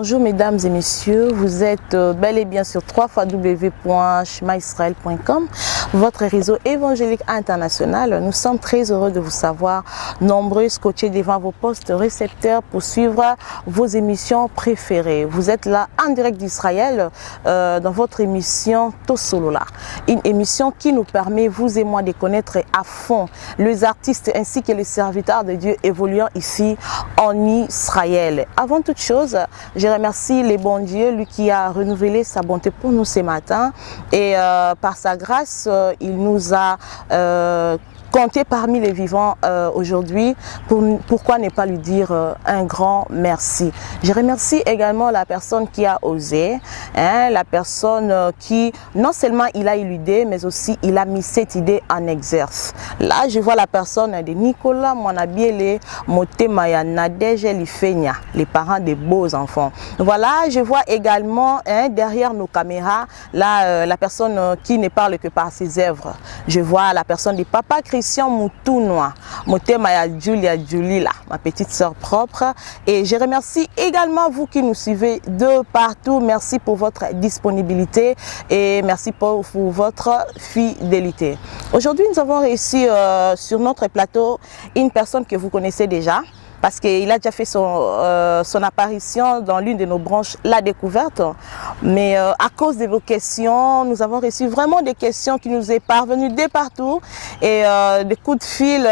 Bonjour mesdames et messieurs, vous êtes bel et bien sur www.chemaisrael.com, votre réseau évangélique international. Nous sommes très heureux de vous savoir nombreux scotchés devant vos postes récepteurs pour suivre vos émissions préférées. Vous êtes là en direct d'Israël dans votre émission Tosolola, une émission qui nous permet, vous et moi, de connaître à fond les artistes ainsi que les serviteurs de Dieu évoluant ici en Israël. Avant toute chose, je remercie le bon Dieu, lui qui a renouvelé sa bonté pour nous ce matin et par sa grâce, il nous a compté parmi les vivants aujourd'hui. Pourquoi ne pas lui dire un grand merci. Je remercie également la personne qui a osé, la personne qui non seulement il a eu l'idée, mais aussi il a mis cette idée en exerce. Là, je vois la personne de Nicolas Mwanabiele Motemaya Nadege Lifenya, les parents des beaux enfants. Voilà, je vois également derrière nos caméras la personne qui ne parle que par ses œuvres. Je vois la personne du papa Christian Moutounwa, Motemaya Julia Julila, ma petite sœur propre. Et je remercie également vous qui nous suivez de partout. Merci pour votre disponibilité et merci pour votre fidélité. Aujourd'hui, nous avons réussi sur notre plateau une personne que vous connaissez déjà, parce qu'il a déjà fait son apparition dans l'une de nos branches, La Découverte. Mais à cause de vos questions, nous avons reçu vraiment des questions qui nous est parvenues de partout et des coups de fil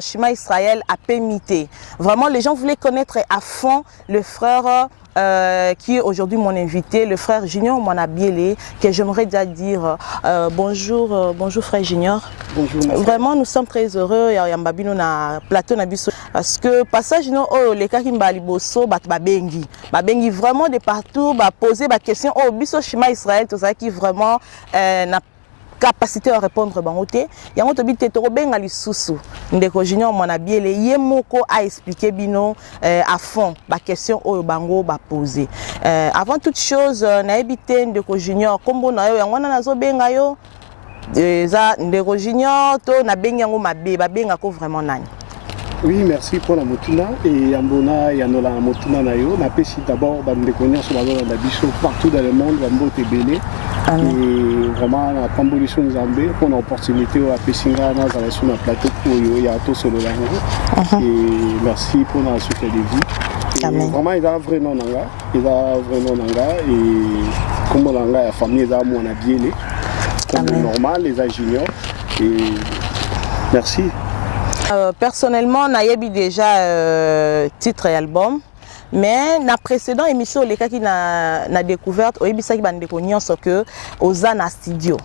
Shema Israël à Pémité. Vraiment, les gens voulaient connaître à fond le frère qui est aujourd'hui mon invité, le frère Junior Mwanabiele, que j'aimerais déjà dire bonjour, bonjour frère Junior. Bonjour. Vraiment, nous sommes très heureux Yambabino na plateau na biso parce que passage no oh les cas qui mbali bosso babengi vraiment de partout poser des questions oh biso Shema Israël tout ça qui vraiment na capacité à répondre bangote yango to bité to benga lisusu ndeko Junior Mwanabiele ye moko a expliquer bino à fond ba question oyo bango ba poser avant toute chose na ebité ndeko Junior kombo na yo yango na nazo benga yo eza ndeko Junior to na benga yango mabe ba benga ko vraiment nani. Oui, merci pour la motuna et Yambona Yanola motuna nayo. Na pesi d'abord bande connaître sur la biso partout dans le monde, Bambo Tebele. Et vraiment la pambolition Zambé pour l'opportunité à Pessinga na za sur la plateau pour yo ya to solo la. Et merci pour la suite de vie. Amen. Vraiment il a vrai nom nanga, et comme nanga la famille za Mwanabiele. Comme normal les juniors et merci. Personnellement, j'ai déjà titre et album, mais dans la précédente émission, les cas qui n'a découvert, au Ibisa qui va découvrir ce que Ozana studio.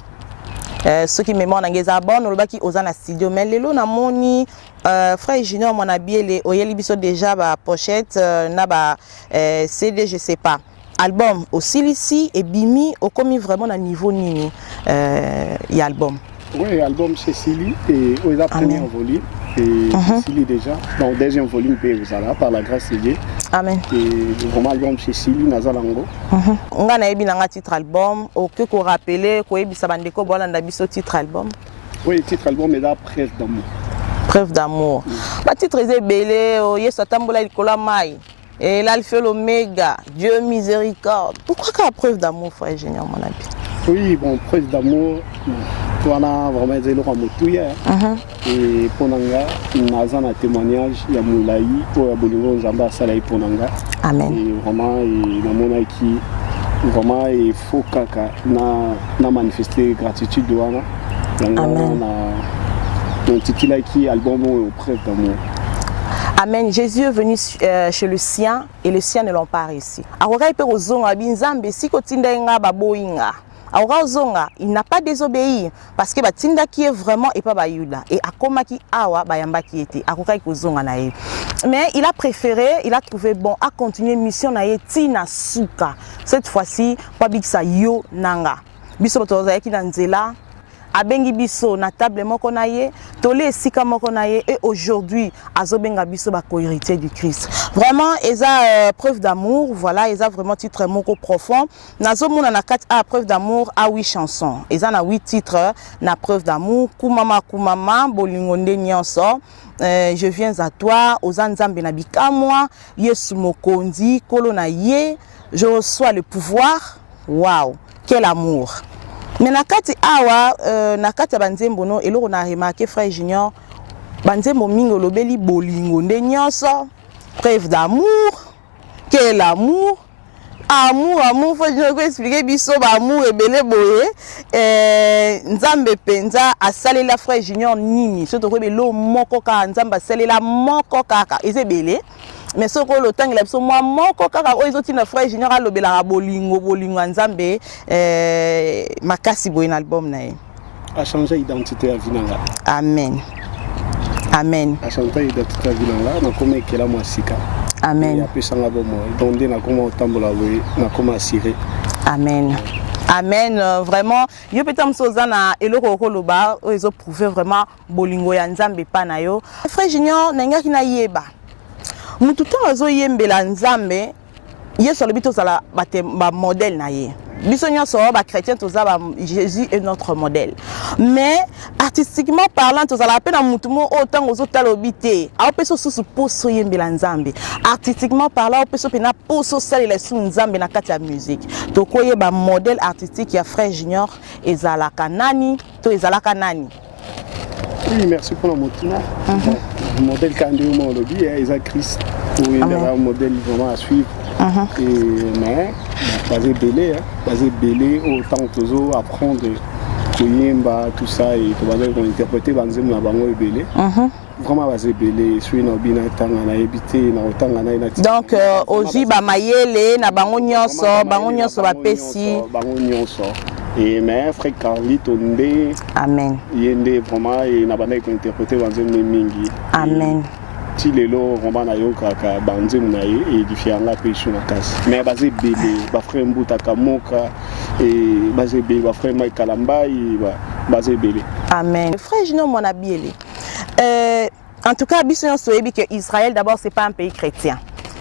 Ceux qui me demandent des abonnés, on le qui Ozana studio. Mais les lots na moni frère Junior Mwanabiele, au Ibiso déjà ba pochette, na ba CD, je sais pas. Album aussi ici et Bimi, au commis vraiment à niveau nini y album. Oui, album Cécilie et au premier volume. Et Cécilie déjà, dans le deuxième volume, par la grâce de Dieu. Amen. Et vraiment, l'album Cécilie, Nazalango. On a un titre album, au que qu'on rappelle, qu'on a un titre album. Oui, le titre album est là, Preuve d'amour. Preuve d'amour. Le titre est belé, il y a Tambola Nicolas Maï. Et l'alpha et l'oméga, Dieu miséricorde. Pourquoi qu'il y a preuve d'amour, frère Junior Mwanabiele? Oui, bon, preuve d'amour, on a vraiment des gens qui et pour Nanga, on a un témoignage, il y a Moulaï, pour Abolingo Zamba Salaï pour Nanga. Amen. Et vraiment, il y a mon qui vraiment il faut na manifester gratitude de Wana. Amen. On titre qui album au preuve d'amour. Amen. Jésus est venu chez le sien et les siens ne l'ont pas réussi. Il n'a pas désobéi parce que Batinda qui est vraiment et pas Bayuda et Akoma qui awa Bayamba qui était Akokai Kozonga nae. Mais il a préféré, il a trouvé bon à continuer mission nae Tina Suka. Cette fois-ci, pas big sa yo nanga. Biso toza ki nanzela abengi biso na table moko na ye tole esika moko na ye et aujourd'hui azobenga biso ba co-héritier du Christ. Vraiment eza preuve d'amour, voilà, eza vraiment titre moko profond. Nazomona na kati a preuve d'amour a 8 chansons. Eza na 8 titres na preuve d'amour. Kumama kumama bolingo nde nyonso. Je viens à toi, aux Nzambe na bikamwa, Yesu mokonzi, kolo na ye, je reçois le pouvoir. Waouh, quel amour. Mais nakati awa, nakati banzembo no, eloko na remarqué frère Junior, banzembo mingo lobeli bolingo nde nyonso, preuve d'amour, quel amour. Amour, faut que expliquer biso ba amour ebele boye. Nzambe penza asalela frère Junior nini. Surtout que belo moko ka nzamba asalela moko kaka ezebele. Mais ce que le temps il a besoin moi moko kaka o ezoti na frère Junior alobela bolingo nzambe makasi boye na album na ye. A changer identité à Vinanga. Amen. Amen. A changer identité à Vinanga na comme ekela mwasika. Amen. Amen. Amen. Vraiment, yo petam sozana eloko koloba ozo prouver vraiment bolingo ya nzambe pa na yo. Frère Junior nenga kina yeba. Mutu ta zo yembela nzambe yeso lobito zala ba modèle na ye. Biso nyonso ba chrétien toza ba Jésus est notre modèle. Mais artistiquement parlant toza la peine mutu mo autant ozo talobité. A peso susu poso yembela nzambe. Artistiquement parlant peso pena poso sala la su nzambe na kati ya musique. To koye ba modèle artistique ya frère Junior ezalaka nani to ezalaka nani. Oui, merci pour la motina. Le modèle Kandé au lobby, il a Christ. Il y a un modèle vraiment à suivre. Mais basé belé, autant toujours apprendre Koyemba, tout ça, et tout ça, interpréter Banzem na bango belé. Vraiment basé belé, suis na bina tanga na ebité na otanga na ina. Donc ozi ba mayele na bango nyonso ba pesi. Bango nyonso. Et mais frère Carlito Ndé. Amen. Yende vraiment et na bana ko interpréter Banzem mingi. Amen. Si les lots romans n'ayant qu'à Banzem naïe et édifier en la paix sur la casse. Mais basé bébé, ba frère Mbouta Kamoka et basé bébé, ba frère Mike Kalamba et basé bébé. Amen. Frère Junior mon abielé. En tout cas, Bisson Soebi que Israël d'abord c'est pas un pays chrétien.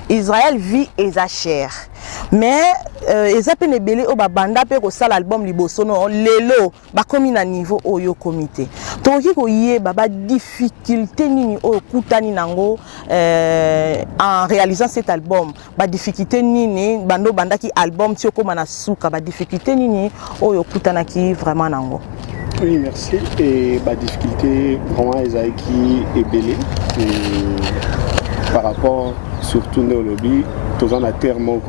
Israël vit et sa chair. Mais ils appellent belé au banda pe ko sala album liboso no lelo ba komi na niveau oyo comité. Toki ko yé baba difficulté nini o kutani nango en réalisant cet album. Ba difficulté nini bando banda ki album ti ko mana suka ba difficulté nini oyo kutana ki vraiment nango. Oui, merci. Et la difficulté, vraiment, qui est belé. Par rapport, surtout au lobby, tout ça, la terre, vraiment,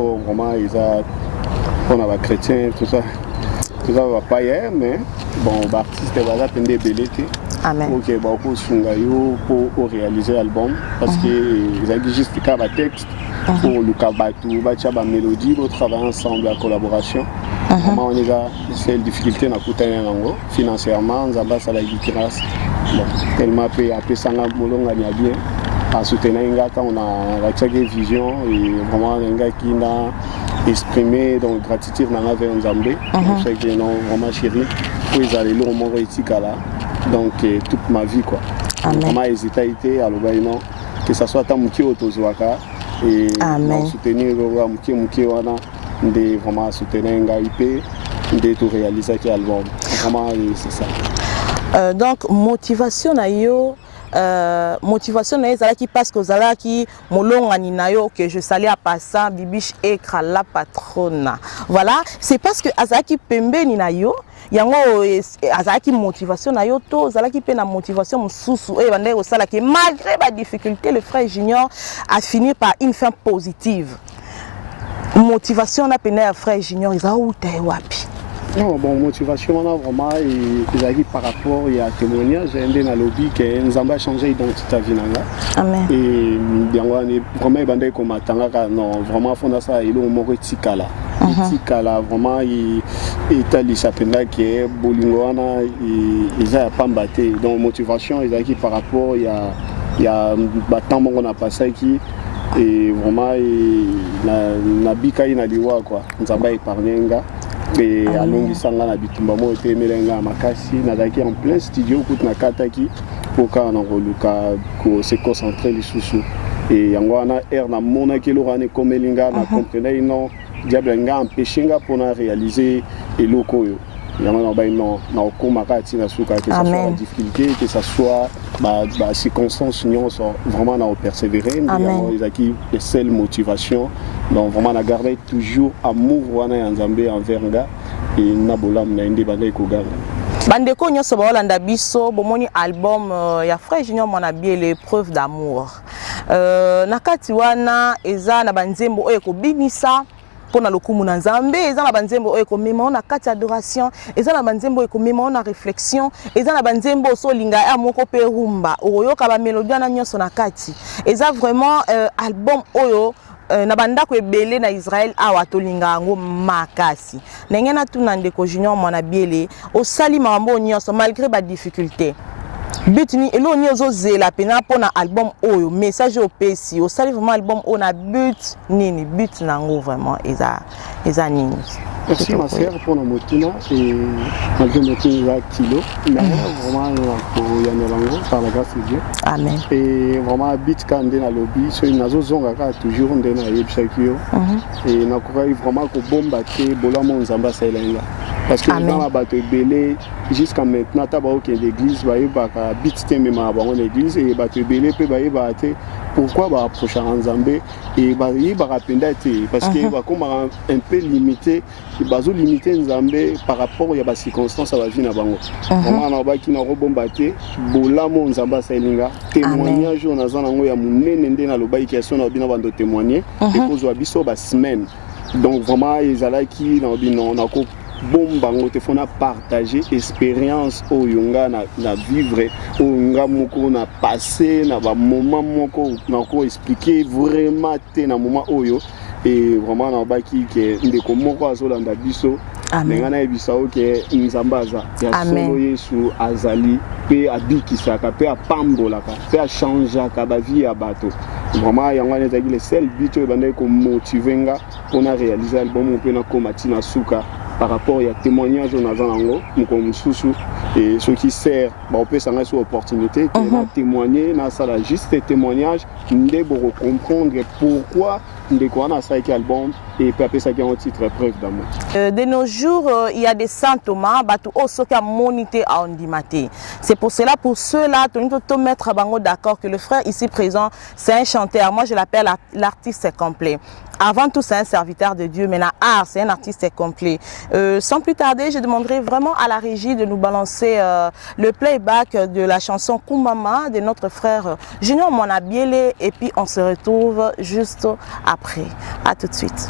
on a des chrétiens, tout ça va pas hier, mais bon, l'artiste va attendre belé. Amen. Ok, beaucoup pour réaliser l'album, parce qu'ils ont juste un texte pour le cabatou, la mélodie, pour travailler ensemble, la collaboration. Comment on est là, c'est une difficulté dans le financièrement, on a ça la grâce. Tellement peu après ça on a bien en soutenant un gars quand on a chaque vision et vraiment un gars qui a exprimé donc gratitude dans la vie en Zambie. Je sais que non vraiment chéri pour ils allaient loin mon réussite là. Donc toute ma vie quoi. Vraiment hésité alors non que ça soit tant muki autozoaka et soutenir muki wana de vraiment soutenir un gars IP de tout réaliser qui album vraiment c'est ça. Donc motivation na yo motivation na ezala qui parce que zala qui molongani na yo que je salue à passant bibiche ekra la patronne. Voilà, c'est parce que azaki pembeni na yo yango azaki motivation na yo to zalaki pe na motivation mususu e bande ko sala que malgré la difficulté le frère Junior a fini par une fin positive. Motivation na pena ya frère Junior ils a outé wapi. Non, bon, motivation, on a vraiment, par rapport à témoignage, j'ai un lobby qui nous a changé d'identité à Vinanga. Amen. Et vraiment, comme non, vraiment, on a ça, il est au mort Tikala. Tikala, vraiment, il est allé s'appeler qui est Bolingoana, il a pas battu. Donc, motivation, il a qui par rapport, il y a battant qu'on a passé qui. Et vraiment, la bika ina liwa quoi. Nous avons épargné un gars. et alongisanga na bitumba mo te melenga makasi nazaki en plein studio kutu na kataki pour ka na koluka ko se concentrer lisusu et yango wana na mona ki lorane komelinga na comprendre non diable nga empêcher nga pour na réaliser eloko yo yango na non na okoma ka tina suka que ça soit la difficulté que ça soit ba circonstances nyonso vraiment na persévérer mais ezaki les seules motivations donc vraiment na garder toujours amour wana ya Nzambe envers nga et na bolam na indi bande ko ganga bandeko nyonso baolanda biso bomoni album ya Frère Junior Mwanabiele l'épreuve d'amour na kati wana eza na banzembo oyo kobimisa pona lokumu na Nzambe eza na banzembo oyo komema na kati adoration eza na banzembo oyo komema na réflexion eza na banzembo so linga ya moko pe rumba oyoka ba mélodie na nyonso na kati eza vraiment album oyo na bandako ebele na Israël awa tolinga ngo makasi ndenge na tuna ndeko Junior Mwanabiele osali mambo nyonso malgré ba difficulté but ni elo ni ozozela pena pona album oyo message opesi osali vraiment album on a but nini but nango vraiment eza nini. Merci ma sœur pour la motuna et malgré notre kilo mais vraiment pour Yanolango par la grâce de Dieu. Amen. Et vraiment bit quand on est dans le lobby sur une nazo zonga toujours on est dans les chakio et na kokai vraiment ko bombater bolamo Nzamba Saïlenga parce que dans la bateau belé jusqu'à maintenant taba au l'église ba yeba bit teme ma ba l'église et bateau belé pe ba yeba te pourquoi ba approcher Nzambe et ba yeba rapenda te parce que ba comme un peu limité bazo limiter Nzambe par rapport à ba circonstances à la vie na bango vraiment na ba ki na robombater bolamo Nzamba Saïlenga témoignage on azana ngo ya munene nde na lobai question na bina bando témoigner et kozwa biso ba semaine donc vraiment ezalaki na bino na ko bombango te fona partager expérience au yonga na vivre au yonga moko na passer na ba moment moko na ko expliquer vraiment te na moment oyo et vraiment na baki ke ndeko moko azolanda biso ngana ebisa oke nzambaza ya solo Yesu azali pe abikisaka pe apambolaka pe achangeaka ba vie ya bato vraiment yango ezaki le seul but oyo bandai ko motiver nga pona réaliser album pe na komatina suka par rapport à témoignage on a zango comme sous et ce qui sert on peut s'en sur opportunité de témoigner dans ça la juste témoignage de comprendre pourquoi de quoi on a ça qui album et puis après ça qui est un titre preuve d'amour. De nos jours il y a des saints Thomas batu oso qui a monité à ondimate. C'est pour cela pour ceux-là tu dois mettre bango d'accord que le frère ici présent c'est un chanteur, moi je l'appelle l'artiste complet. Avant tout, c'est un serviteur de Dieu, mais c'est un artiste complet. Sans plus tarder, je demanderai vraiment à la régie de nous balancer le playback de la chanson Kumbama de notre frère Junior Mwanabiele et puis on se retrouve juste après. À tout de suite.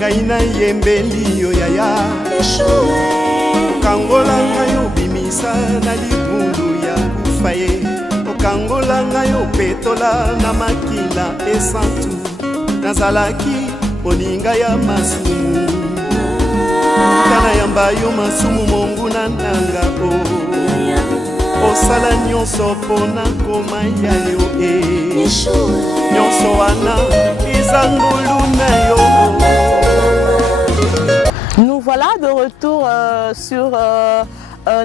Ngaina yembeli yo yaya Okangola ngayo bimisa na libundu ya kufaye Okangola ngayo petola na makila esantu Nazalaki oninga ya masumu Kana yamba yo masumu mongu na nanga o Osala nyonso pona koma ya yo Nyonso wana izangulu na yo. Nous voilà de retour sur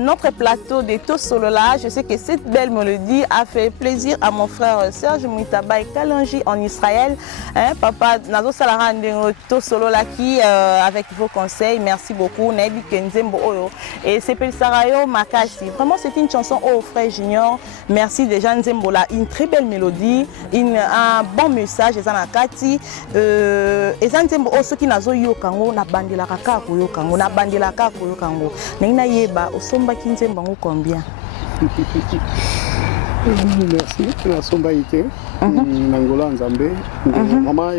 notre plateau des Tosolola. Je sais que cette belle mélodie a fait plaisir à mon frère Serge Mouitaba et Kalanji en Israël. Hein, papa Nazo Salara Ndengo Tosolola qui avec vos conseils, merci beaucoup. Nebi Kenzembo Oyo et Sepel Sarayo Makasi. Vraiment c'est une chanson au frère Junior. Merci déjà Nzembola, une très belle mélodie, un bon message. Ezanakati Ezanzembo Oso qui Nazo Yokango na bandela kaka koyokango na bandela kaka koyokango. Nina yeba Somba Kinzemba combien? Merci. La Somba ite Nangola Nzambe. Maman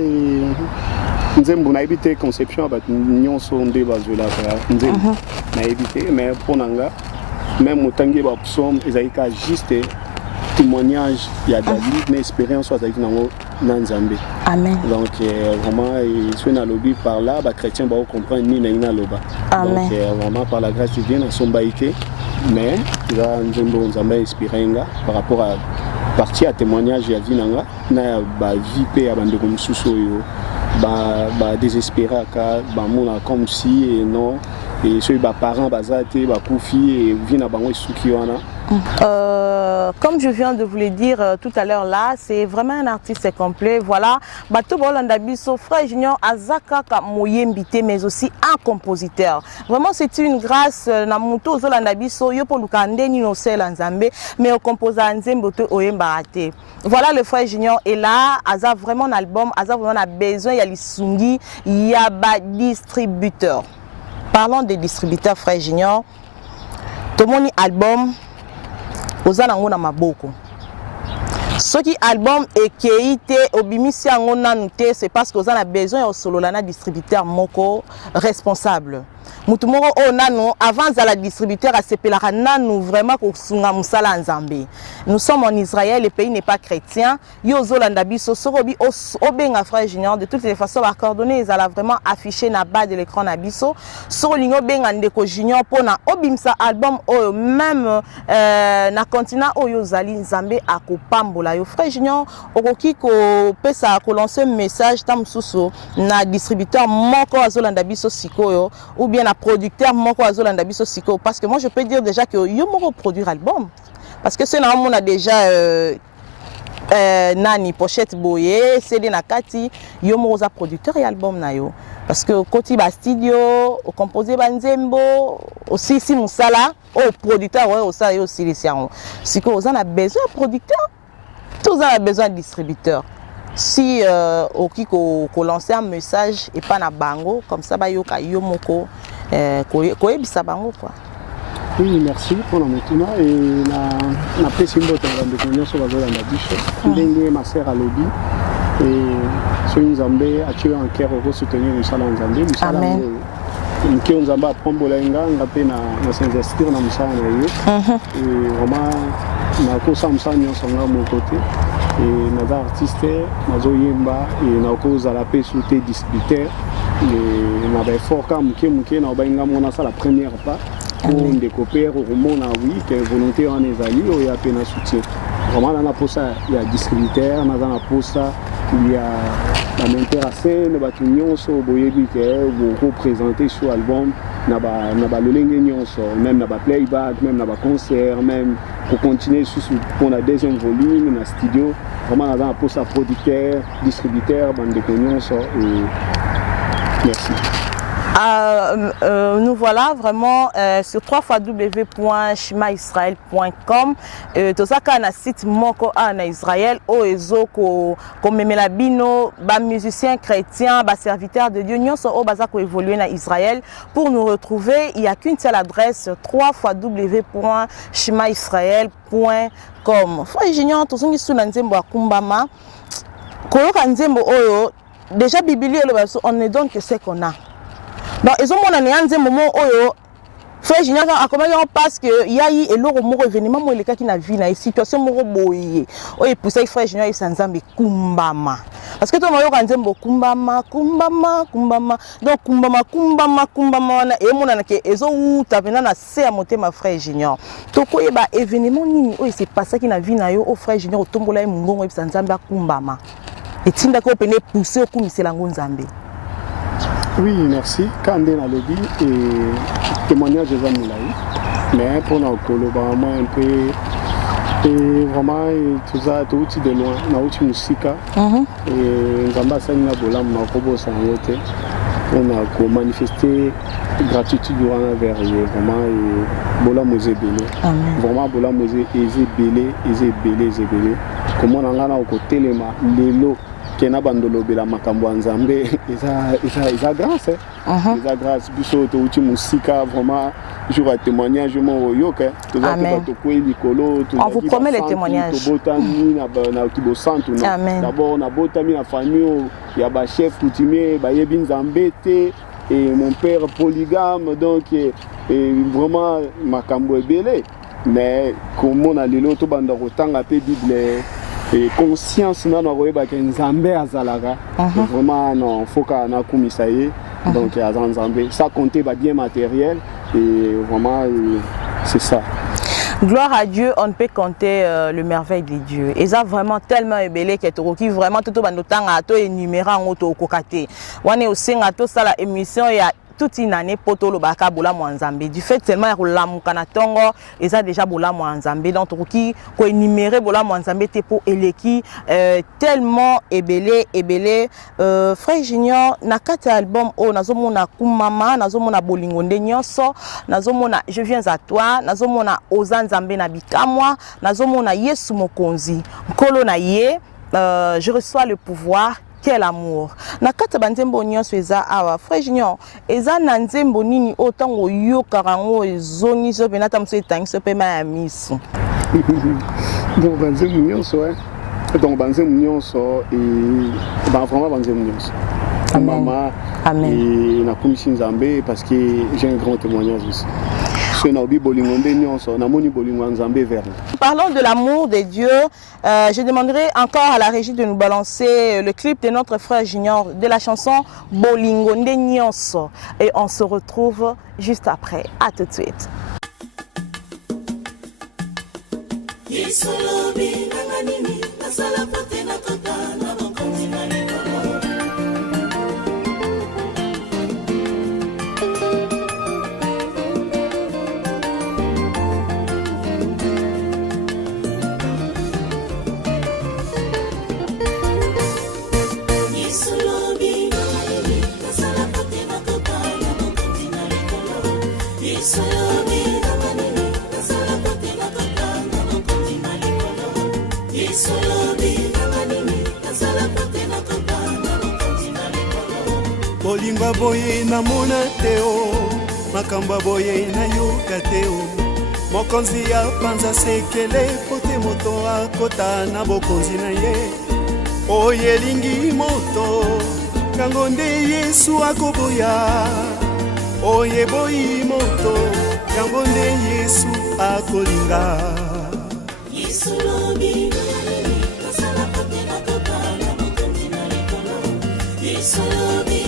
Nzembo na habité conception ba nyonso nde bazula ka Nzembo na habité mais pour nanga même autant que les psaumes ils ont juste témoignage il y a David une expérience soit avec dans Nzambé. Amen. Donc vraiment si on a lobby par là les chrétiens vont comprendre ni na loba. Donc vraiment par la grâce de Dieu dans son baïté mais là nous Nzambé inspiré par rapport à partie à témoignage ya vie nanga na ba vie pe abande comme suso ba désespéré ka ba mona comme si et non et ceux ba parents bazate ba kufi et vie na bango suki wana. Comme je viens de vous le dire tout à l'heure là, c'est vraiment un artiste complet. Voilà, Bato Bolanda Biso, frère Junior Azaka Moyembité, mais aussi un compositeur. Vraiment, c'est une grâce. Namuto Zolanda Biso, Yopo Lukande Nino Nzambe, mais au composant Nzembote Oyembarate. Voilà, le frère Junior est là. Aza vraiment un album, Aza vraiment a besoin. Il y a l'Isungi, il y a ba distributeur. Parlons des distributeurs, frère Junior. Tout mon album. Ozana na maboko. Ce qui album est kéité obimisi ngona nute c'est parce que ozana besoin de solo lana distributeur moko responsable. Mutu moko o nanu avant à la distributeur a sepelaka nanu vraiment ko sunga musala nzambe. Nous sommes en Israël, le pays n'est pas chrétien. Yo zolanda biso sorobi obenga frère Junior de toutes les façons va coordonner ils allaient vraiment afficher na bas de l'écran na biso. Sorolingo benga ndeko Junior pona obimsa album o même na continent oyo zali nzambe akopambola yo frère Junior okoki ko pesa ko lancer un message tamsusu na distributeur moko azolanda biso sikoyo ou bien na producteur moko azolanda biso sikoyo parce que moi je peux dire déjà que yo moko produire album parce que c'est là on a déjà nani pochette boye CD na kati yo moko za producteur et album na yo parce que koti ba studio au composer banzembo aussi si musala au producteur ouais aussi yo aussi les siano sikoyo on a besoin de producteur tous a besoin de distributeur. Si okiko ko lancer un message et pas na bango comme ça ba yoka yo moko ko ebisa bango quoi. Oui, merci pour la moutuna et na pesi mboto de konyoso bazola na bicho ndenge ma sœur alobi et so nzambe a tué en cœur pour soutenir musala nzambe musala mke nzambe apombola nganga pe na s'investir na musala na yo et vraiment na kosa musala nyonso nga mon côté et naza artiste nazo yemba et na koza la pe souté distributeur et na ba fort comme mke na ba ngamo na ça la première pas pour découper au monde oui que volonté en ezali o ya pe na soutien vraiment na pour ça il y a distributeur na pour ça il y a la m'intéressé na ba nyonso boyebi que vous représenter sur album na ba lolenge nyonso même na ba playback même na ba concert même pour continuer pour la deuxième volume na studio vraiment na pour ça producteur distributeur bande de nyonso et merci. Nous voilà vraiment sur www.shimaisrael.com. Tozaka na site moko na Israël o ezoko komemela bino ba musiciens chrétiens, ba serviteurs de Dieu nyonso o bazako évoluer na Israël. Pour nous retrouver, il y a qu'une seule adresse www.shimaisrael.com. Frère Junior tozongi suna nzembo akumbama. Koyoka nzembo oyo déjà biblique on ne donne que ce qu'on a. Donc ils ont mon année moment oyo frère Junior a comment parce que il y a eu et l'euro moko événement moi les cas qui na vie na situation moko boyé oyo poussé frère Junior sans nzambe kumbama parce que toi moi yo nzembo kumbama donc kumbama na et mon na ke ezo uta vena na se a monter ma frère Junior to ko e ba événement nini oyo c'est pas ça qui na vie na yo au frère Junior otombola e mungongo e sans nzambe kumbama et tinda ko pene pousser au kumisela nzambe. Oui, merci. Quand on a lobby et témoignage de Zamoulaï, mais pour nous, vraiment un peu, et vraiment tout ça, tout outil de loin, na outil musique, et Zamba Sanya Bolam, na Kobo Sanyote, on a manifesté gratitude envers vraiment et Bolam Ozebele. Vraiment Bolam Ozebele. Comment on a au côté les lots. Kena bandolo bela makambo nzambe isa grâce isa grâce biso to uti musika vraiment jour à témoignage mo yoka to za to ko likolo to on vous promet les témoignages to botami na kibo santu d'abord na botami na famille ya ba chef coutumier ba yebi nzambe te et mon père polygame, donc et vraiment makambo ebele. Mais comme on a lelo to banda kotanga pe Bible et conscience na na koyeba ke Nzambe azalaka. Vraiment non faut ka na kumisa ye. Donc azan Nzambe ça compter ba bien matériel et vraiment c'est ça. Gloire à Dieu, on ne peut compter le merveille de Dieu. Et ça vraiment tellement ébélé que tu vraiment tout le temps à toi énumérer en auto kokate. On est aussi à tout ça la émission et toute une année poto le baka bola mwanzambe du fait tellement la mukana tongo et ça déjà bola mwanzambe donc qui ko énumérer bola mwanzambe te pour eleki tellement ébélé frère Junior na kati album o nazomona kumama nazomona bolingo nde nyonso nazomona je viens à toi nazomona ozanzambe na bikamwa nazomona Yesu mokonzi nkolo na ye je reçois le pouvoir. Quel amour. Na kata banzembo nyonso eza awa frère Junior eza na nzembo nini otango yo karango ezoni so benata mso etangiso pe ma miso. Donc banzembo nyonso donc banzembo nyonso et vraiment banzembo nyonso. Maman et na komisi Nzambe parce que j'ai un grand témoignage ici. Parlons de l'amour de Dieu. Je demanderai encore à la régie de nous balancer le clip de notre frère Junior de la chanson Bolingo Nde Nyonso. Et on se retrouve juste après. À tout de suite. Bolingo boye na mona teo makamba boye na yoka teo mokonzi ya panza sekele pote moto akota na bokonzi na ye oye lingi moto kango nde Yesu akoboya oye boyi moto kango nde Yesu akolinga Yesu lobi kasala pote na kota na bokonzi na likolo Yesu lobi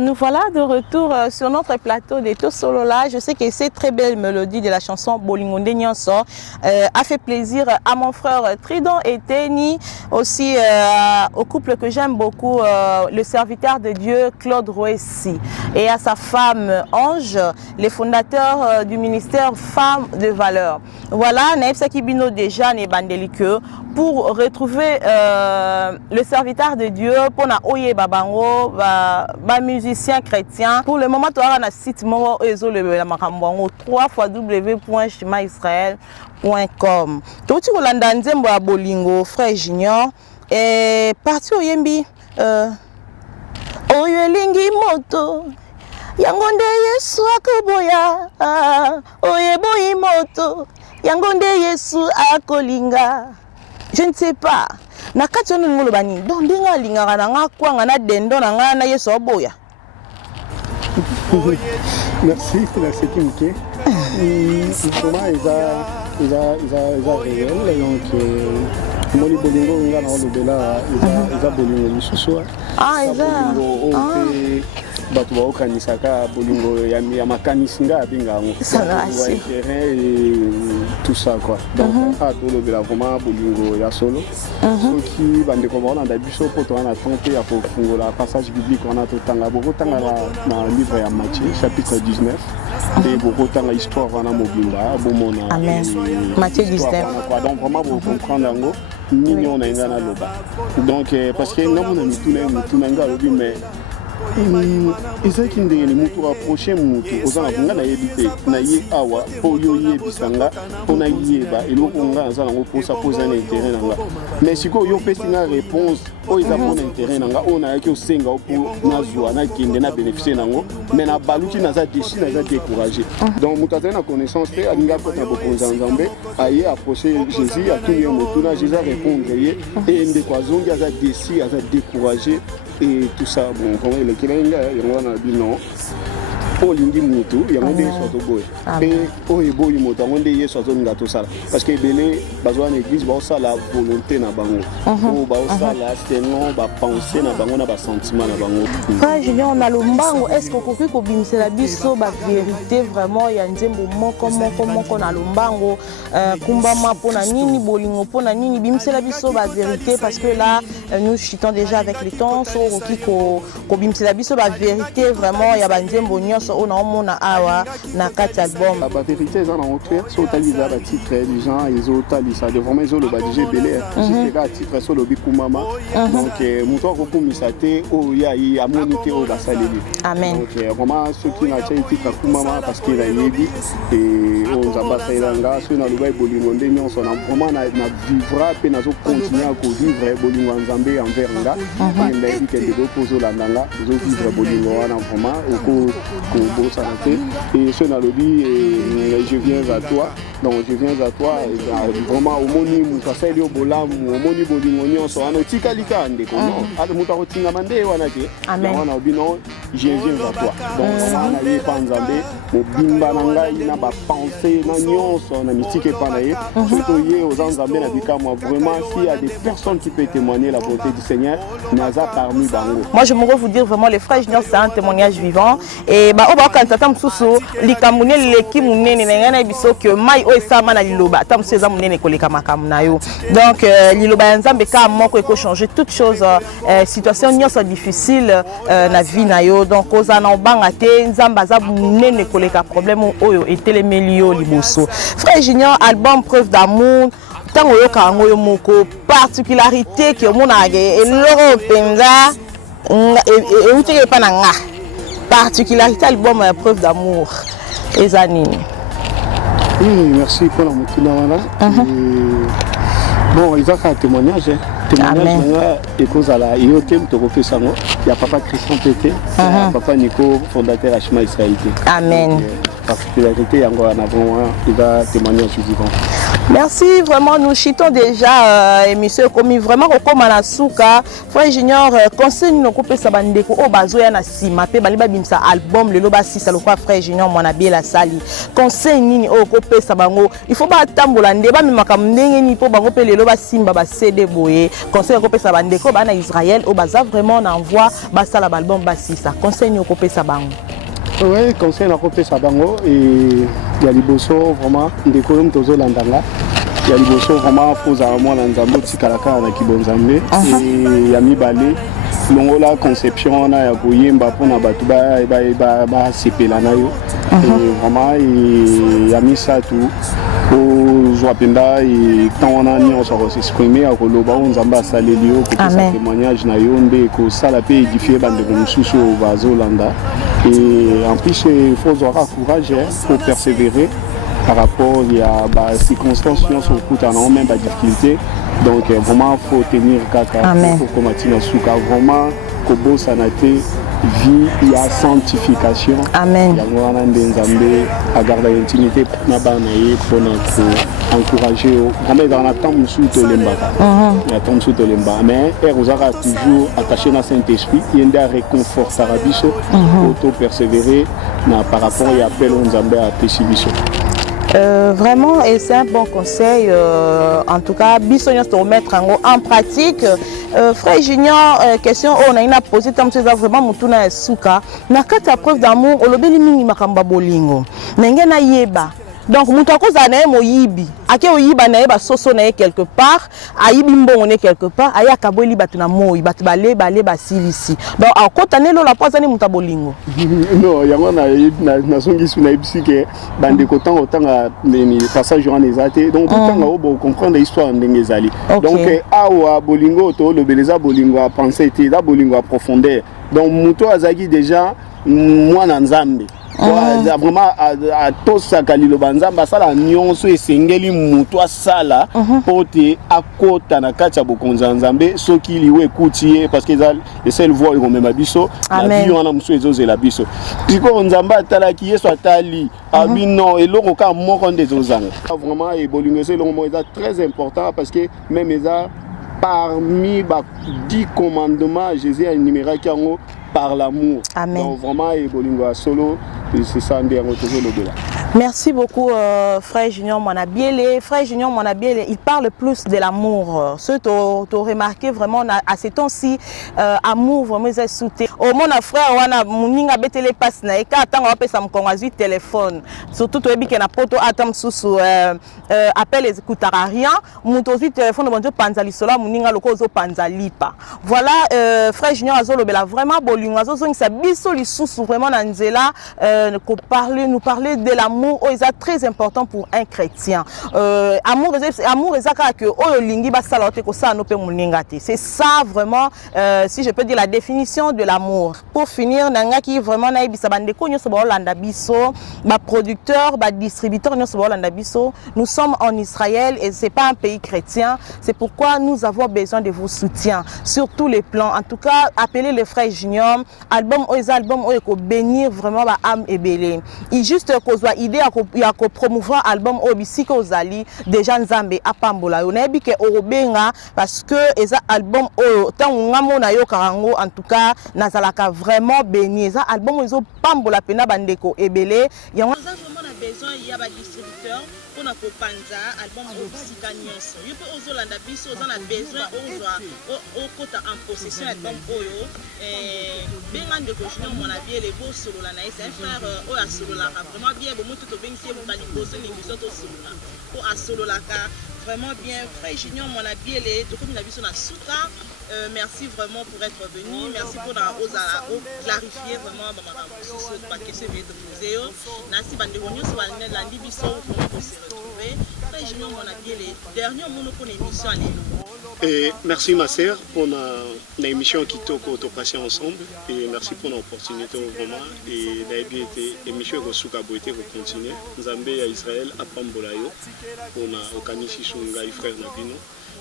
nous voilà de retour sur notre plateau de Tosolola. Je sais que cette très belle mélodie de la chanson Bolingo Nde Nyonso a fait plaisir à mon frère Tridon et Teni, aussi au couple que j'aime beaucoup, le serviteur de Dieu Claude Roessi, et à sa femme Ange, les fondateurs du ministère Femmes de Valeur. Voilà, Naïfsa Kibino déjà n'est bandelikeux pour retrouver le serviteur de Dieu pour na oye babango ba musicien chrétien. Pour le moment tu as un site moro ezo le makambo www.chimaisrael.com. Donc tu kolanda nzembo ya bolingo frère Junior et parti oyembi oyo elingi moto yango nde Yesu akoboya oye boyi moto yango nde Yesu akolinga. Je ne sais pas. Na kati ono ngolo bani donc ndinga lingaka na nga kwanga na dendo na nga na Yesu aboya. Merci Kimke. Comment ils a réel donc moni bolingo nga na olobela ils a bolingo lisusu. Ah ils a. Batu baokanisaka bolingo ya makanisi nga abinga ngo tout ça quoi donc a tolobela vraiment bolingo ya solo soki bande ko baolanda biso po to na tente ya kofungola passage biblique on a totanga bokotanga na livre ya Matthieu chapitre 19 et bokotanga histoire wana mobimba bomona Matthieu 19 donc vraiment vous comprendre ngo nini on a ngana loba donc parce que non on a mituna nga lobi mais ezalaki ndenge moto approche moto oza na konga nayebi te na ye awa mpo yo yebisanga mpo na yeba eloko nga aza nango mposa mpo eza na intere na nga mais siko yo pesi na réponse o ils avons intérêt nanga on a que senga pour na zwa na kinde na bénéficier nango mais na baluki na za déçu na za découragé donc mutata na connaissance pe alinga ko na bokonza nzambe aye approcher Jésus a tout le monde na Jésus répondre et ndé kwa zongi a za déçu a za découragé et tout ça bon comment il est kilenga yango na bino olingi mutu yango nde yesu azoboya mpe oyo eboyi moto yango nde yesu azolinga tosala parce que ebele bazwa na église baosala volonté na bango oyo baosala selon bapense na bango na basentiment na bango. Frère Junior na lombango est ce que okoki kobimisela biso bavérité vraiment ya nzembo moko na lombango kumbama mpona nini bolingo mpona nini bimisela biso bavérité parce que là nous chutons déjà avec le temps so okoki kobimisela biso bavérité vraiment ya banzembo nyonso on a mona awa na kati album la vérité eza na autre so taliza ba titre les gens ils ont talisa de vraiment ils ont le badije belé c'est ka titre so le bikumama donc muto akokumisa te o ya yi amoni te o basaleli amen donc vraiment ceux qui na cha titre kumama parce qu'il a yebi et on zamba sailanga so na lubai bolingo nde nyonso na vraiment na vivra pe na zo continuer à vivre bolingo nzambe envers nga et la vie que de poser la ndanga zo vivre bolingo wana vraiment au beau santé et ce dans le lobby et je viens à toi donc je viens à toi et vraiment au moni mukaseli au bolam au moni bolingo nyonso ano tikalika ndeko non ade muta kotinga mande wana ke wana bino je viens à toi donc wana ye panzambe mobimba na ngai na ba penser na nyonso na mitike pana ye surtout ye aux nzambe na bikama vraiment s'il y a des personnes qui peuvent témoigner la bonté du Seigneur naza parmi bango. Moi je voudrais vous dire vraiment les frères Junior c'est un témoignage vivant et ba oba kantata msusu likamune leki munene na ngana biso que mai o esama na liloba tam seza munene koleka makamu na yo donc liloba ya nzambe ka moko eko changer toute chose situation nyonso difficile na vie na yo donc oza na obanga te nzamba za munene koleka problème oyo etelemeli yo liboso. Frère Junior album preuve d'amour tango yo kango yo moko particularité que mona ge eloro penza e uteke pa na nga particularité album preuve d'amour ezani. Oui, merci pour la motivation. Bon, ils ont fait un témoignage. Témoignage, et cause à la IOTM, tu refais ça, il y a papa Christian Pété, papa Nico, fondateur Hachima Israélité. Amen. Particularité, il va témoigner vivant. Merci, vraiment, nous chitons déjà émission comme vraiment comme à la souka. Frère Junior, conseil nous couper sa bande au bazoya na sima pe baliba bimsa album le loba 6 le frère Junior mon abi la sali. Conseil nini au couper sa bango. Il faut pas tambola ndeba mi makamndenge ni po bango pe le loba simba ba CD boye. Conseil couper sa bande ko ba na Israël au baza vraiment on envoie ba sala album ba 6. Conseil nous couper sa bango. Oui, conseil na couper sa bango et il y a liboso vraiment ndeko mtozo landanga. Il y a liboso vraiment faut za moi na nzambo tikalaka na kibonzambe et ya mibale longola conception na ya koyemba pona batu ba sepela na yo et vraiment ya misatu au Joapenda et tant on a mis on s'est exprimé à Koloba on zamba salelio pour ce témoignage na yo nde ko sala pe édifier bande comme susu au Bazolanda et en plus il faut avoir courage pour persévérer par rapport à des circonstances qui sont au même pas difficulté donc vraiment faut tenir quatre pour combattre la souka vraiment kobo sanate vie il y a sanctification amen ya ngwana ndenzambe à garder l'intimité na bana ye pour encourager vraiment dans la temps musu to lemba ya temps musu to lemba mais erozaka toujours attaché na Saint-Esprit yende a réconforter biso auto persévérer na par rapport à appel nzambe a péchibiso. Vraiment, et c'est un bon conseil. En tout cas, bisogna se remettre en pratique. Frère Junior, question on a une posée tant que ça vraiment mutuna suka. Na kata preuve d'amour, on lobeli mingi makamba bolingo. Nenge na yeba. Donc mutako za na moyibi. Ake oyiba na yeba soso na quelque part, ayibi mbongo ne quelque part, aya kaboli batu na moyi, batu bale basilisi. Donc a kotane lo la poza ni mutabolingo. Non, yango na songi suna ibisike bande kotan otanga ni passage en ezate. Donc tout temps on comprendre l'histoire ndenge ezali. Donc awa bolingo to le beleza bolingo a penser te da bolingo a profondeur. Donc muto azaki déjà moi na nzambe. vraiment à tosaka liloba nzambe asala nyonso esengeli mutu asala po te akota na kati ya bokonzi ya nzambe soki liwe ekuti ye parce que eza esele voix ekomema biso na vie wana mosusu ezozela biso sikoyo nzambe atalaki yesu atali abi non eloko kaka moko nde ezozanga vraiment ebolingo eza eloko moko eza très important parce que même eza parmi les 10 commandements, Jésus a énuméré par l'amour. Donc vraiment, solo, c'est ça, toujours le Merci beaucoup, Frère Junior Mwanabiele. Frère Junior Mwanabiele, il parle plus de l'amour. Ce tu as remarqué vraiment à ces temps-ci, amour vraiment est sauté. Au mon frère, on a moninga betele passe na eka attend on peut ça me convaincu téléphone. Surtout tu es na poto attend sous appel les écoutera rien. Mon aussi téléphone bon Dieu panzali sola moninga loko zo panzali pas. Voilà Frère Junior Azolo bela vraiment bolingo azo so sa biso li sous vraiment na nzela nous parler de l'amour. C'est très important pour un chrétien. Amour c'est ça vraiment, si je peux dire la définition de l'amour. Pour finir, vraiment producteur, distributeur, nous sommes en Israël et c'est pas un pays chrétien. C'est pourquoi nous avons besoin de vos soutiens sur tous les plans. En tout cas, appelez les frères Junior. Album bénir vraiment âme et belé. Il juste idée ya ko promouvoir album obisi ko zali déjà nzambe apambola yo na bike obenga parce que eza album o tango ngamona yo karango en tout cas nazalaka vraiment béni eza album ezo pambola pena bandeko ebele yango vraiment na besoin ya ba distributeur pour na kopanza album obisi kanyoso yo pe ozolanda biso ozana besoin ozwa kota en possession album oyo benga ndeko Junior Mwanabiele bo solo la na c'est un frère oyo solo la vraiment bien bon tout bien ici pour aller poser les biso to solo pour solo la vraiment bien frère Junior Mwanabiele to comme la biso na suka merci vraiment pour être venu merci pour clarifier vraiment ma question de poser nasi bande bonyo so bande landi biso pour se retrouver frère Junior Mwanabiele dernier mot pour l'émission à l'élo. Et merci ma sœur pour l'émission qui t'a passé ensemble et merci pour l'opportunité vraiment et d'ailleurs l'émission que Souka Boité va continuer. Nzambe à Israël à Pambolayo pour na okanishi sunga frère Nabino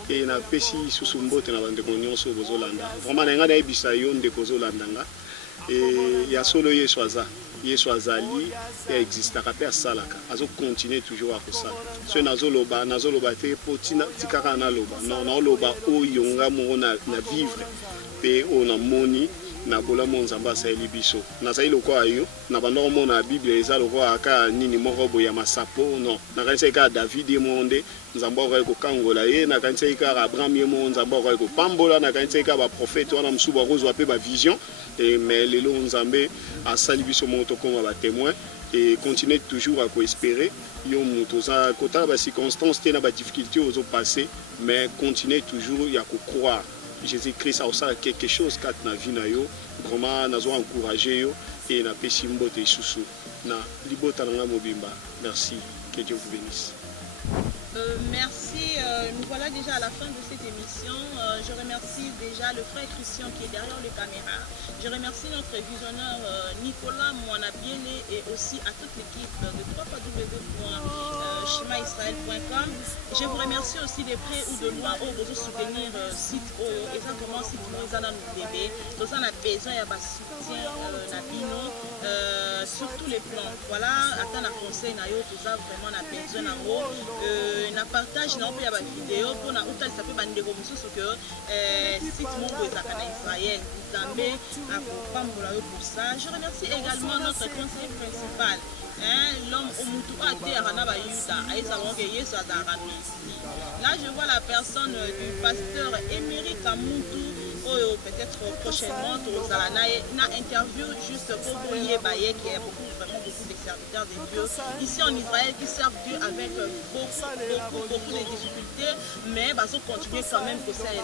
et na pesi susumbote na bande konyoso bozolanda. Vraiment na ngana ebisa yo ndeko zolanda et ya solo yeswaza Yesu azali et existe à salaka azo continuer toujours à ça ce nazoloba te potina tikaka na loba non loba o yonga mo na vivre pe on a moni na bola monzamba sa elibiso na sai loko ayo na bando mo na bible eza loko aka nini moko boya masapo non na kanisa ka David e monde nzamba ko kangola ye na kanisa ka Abraham ye monde nzamba ko pambola na kanisa ka ba prophète wana msuba kozwa pe ba vision et mais lelo nzambe a salibiso moto comme ba témoin et continuer toujours à espérer yo moto za kota ba circonstances té na ba difficulté aux passé mais continuer toujours ya ko croire Jésus-Christ a aussi quelque chose kat na vie na yo vraiment nazo encourager yo et na pesi mbote susu na libota na mobimba merci que Dieu vous bénisse. Merci, nous voilà déjà à la fin de cette émission. Je remercie déjà le frère Christian qui est derrière les caméras. Je remercie notre visionneur Nicolas Mwanabiele et aussi à toute l'équipe de www.chimaisrael.com. Je vous remercie aussi des prêts ou de loin où vous soutenir site exactement site nous allons nous bébé. Nous avons besoin de soutien Nabino sur tous les plans. Voilà, attends la conseil na yo tout ça vraiment na besoin en haut. Na partage na pe ya ba vidéo pour na utal ça peut bande comme ça que site mon ko ezaka na Israël Nzambe akopambola yo pour ça. Je remercie également notre conseiller principal l'homme Omutu Ater na ba Yuda aisa bonke Yesu azara ici. Là je vois la personne du pasteur Émeric Amutu peut-être prochainement na interview juste pour vous qui est vraiment beaucoup de serviteurs de Dieu ici en Israël qui servent Dieu avec beaucoup de difficultés mais ils continuer quand même pour ça et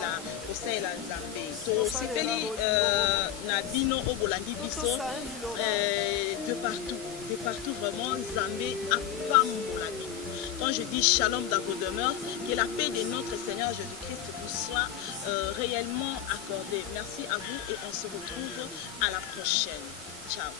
la Nzambe to sepeli na bino obolandi biso de partout vraiment Nzambe apambolani. Quand je dis shalom dans vos demeures, que la paix de notre Seigneur Jésus-Christ vous soit réellement accordée. Merci à vous et on se retrouve à la prochaine. Ciao.